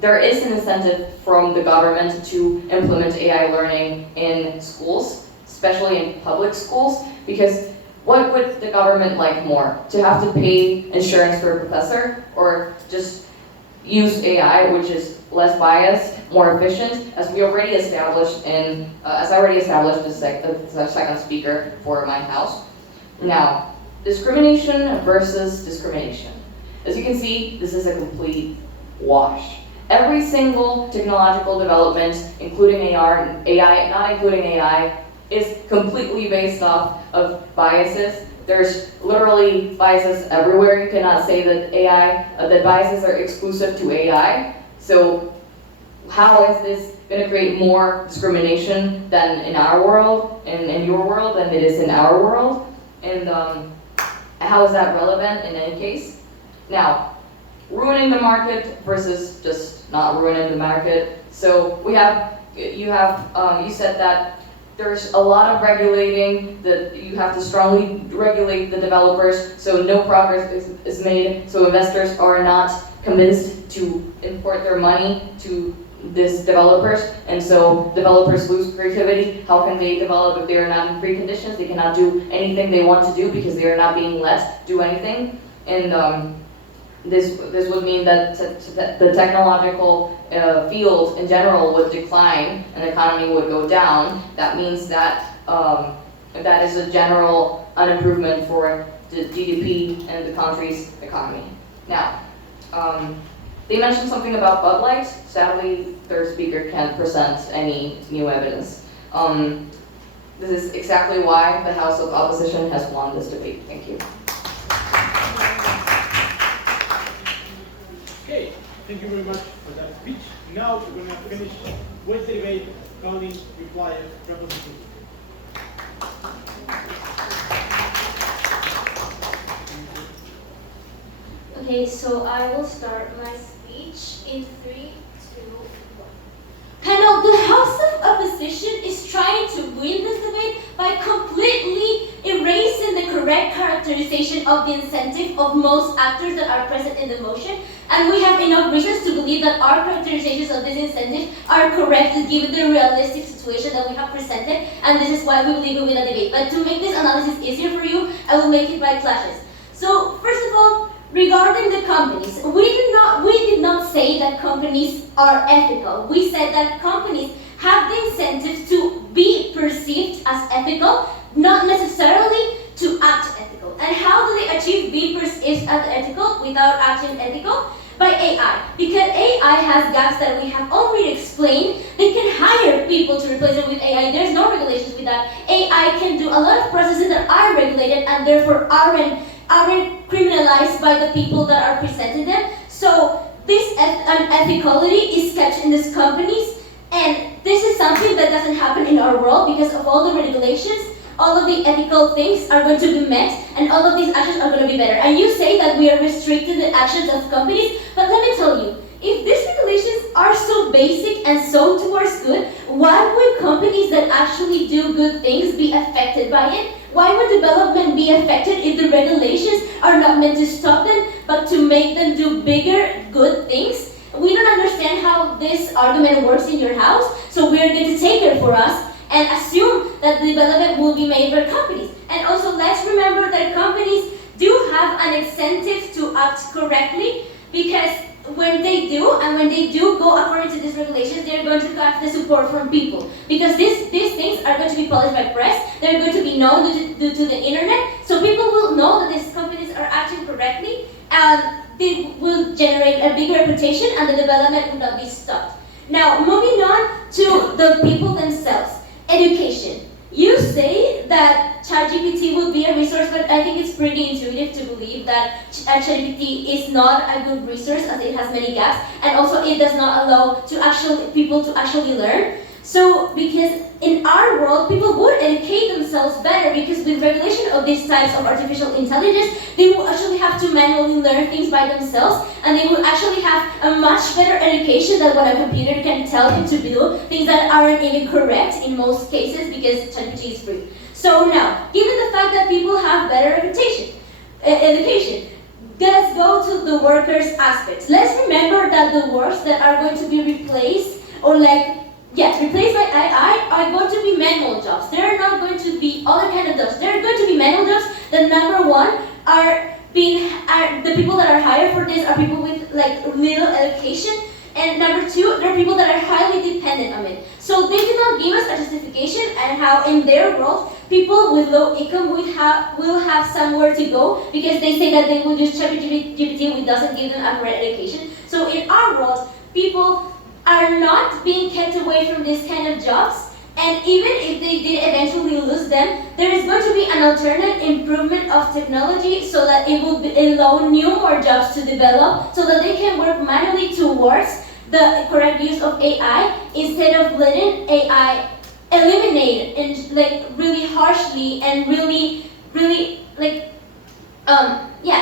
there is an incentive from the government to implement AI learning in schools, especially in public schools, because what would the government like more? To have to pay insurance for a professor, or just use AI, which is less biased, more efficient, as we already established in, as I already established as the second speaker for my house. Now, discrimination versus discrimination. As you can see, this is a complete wash. Every single technological development, including AI, not including AI, is completely based off of biases. There's literally biases everywhere. You cannot say that that biases are exclusive to AI. So how is this going to create more discrimination than in our world, and in your world, than it is in our world? And how is that relevant in any case? Now, ruining the market versus just not ruining the market. So you said that there's a lot of regulating, that you have to strongly regulate the developers, so no progress is made, so investors are not convinced to import their money to these developers, and so developers lose creativity. How can they develop if they are not in free conditions? They cannot do anything they want to do because they are not being let do anything. And this would mean that the technological field in general would decline and the economy would go down. That means that that is a general unimprovement for the GDP and the country's economy. Now, they mentioned something about Bud Light. Sadly, third speaker can't present any new evidence. This is exactly why the House of Opposition has won this debate. Thank you. Okay, thank you very much for that speech. Now we're going to finish with the debate. Connie, reply, proposition. Okay, so I will start my speech in 3, 2, 1. Panel, the House of Opposition is trying to win this debate by completely erasing the correct characterization of the incentive of most actors that are present in the motion, and we have enough reasons to believe that our characterizations of this incentive are correct given the realistic situation that we have presented, and this is why we believe we win a debate. But to make this analysis easier for you, I will make it by clashes. So, first of all, regarding the companies, we did not say that companies are ethical. We said that companies have the incentive to be perceived as ethical, not necessarily to act ethical. And how do they achieve being perceived as ethical without acting ethical? By AI. Because AI has gaps that we have already explained. They can hire people to replace it with AI. There's no regulations with that. AI can do a lot of processes that are regulated and therefore aren't criminalized by the people that are presenting them. So this unethicality is kept in these companies, and this is something that doesn't happen in our world because of all the regulations. All of the ethical things are going to be met, and all of these actions are going to be better. And you say that we are restricting the actions of companies, but let me tell you, if these regulations are so basic and so towards good, why would companies that actually do good things be affected by it? Why would development be affected if the regulations are not meant to stop them, but to make them do bigger, good things? We don't understand how this argument works in your house, so we are going to take it for us and assume that the development will be made by companies. And also, let's remember that companies do have an incentive to act correctly, because when they do, and when they do go according to these regulations, they're going to have the support from people. Because these things are going to be published by press, they're going to be known due to the internet, so people will know that these companies are acting correctly, and they will generate a bigger reputation, and the development will not be stopped. Now, moving on to the people themselves. Education. You say that ChatGPT would be a resource, but I think it's pretty intuitive to believe that ChatGPT is not a good resource as it has many gaps, and also it does not allow people to actually learn. So, because in our world, people would educate themselves better, because with regulation of these types of artificial intelligence, they will actually have to manually learn things by themselves, and they will actually have a much better education than what a computer can tell them to do, things that aren't even correct in most cases, because ChatGPT is free. So now, given the fact that people have better education, let's go to the workers' aspects. Let's remember that the works that are going to be replaced, or replaced by AI, are going to be manual jobs. There are not going to be other kind of jobs. There are going to be manual jobs that, number one, the people that are hired for this are people with little education, and number two, there are people that are highly dependent on it. So they did not give us a justification and how in their world people with low income will have somewhere to go, because they say that they will use ChatGPT, which doesn't give them a correct education. So in our world, people are not being kept away from this kind of jobs, and even if they did eventually lose them, there is going to be an alternate improvement of technology so that it will allow more jobs to develop, so that they can work manually towards the correct use of AI, instead of letting AI eliminate and really harshly and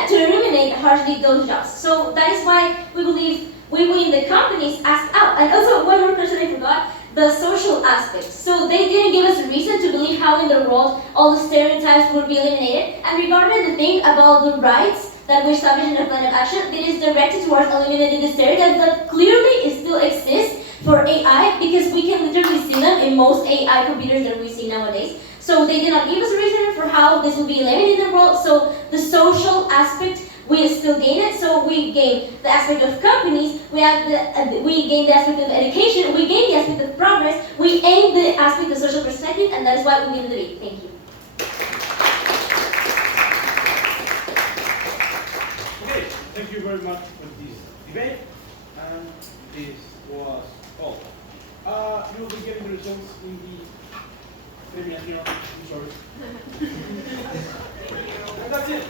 to eliminate harshly those jobs. So that is why we believe we win the companies asked out. And also, one more question I forgot, the social aspects. So they didn't give us a reason to believe how in the world all the stereotypes would be eliminated. And regarding the thing about the rights that we established in the plan of action that is directed towards eliminating the stereotypes that clearly still exist for AI, because we can literally see them in most AI computers that we see nowadays. So they did not give us a reason for how this will be eliminated in the world. So the social aspect, we still gain it. So we gain the aspect of companies, we gain the aspect of education, we gain the aspect of progress, we aim the aspect of social perspective, and that is why we win the debate. Thank you. Okay, thank you very much for this debate, and this was all. You will be getting the results in the terminación. I'm sorry. And that's it.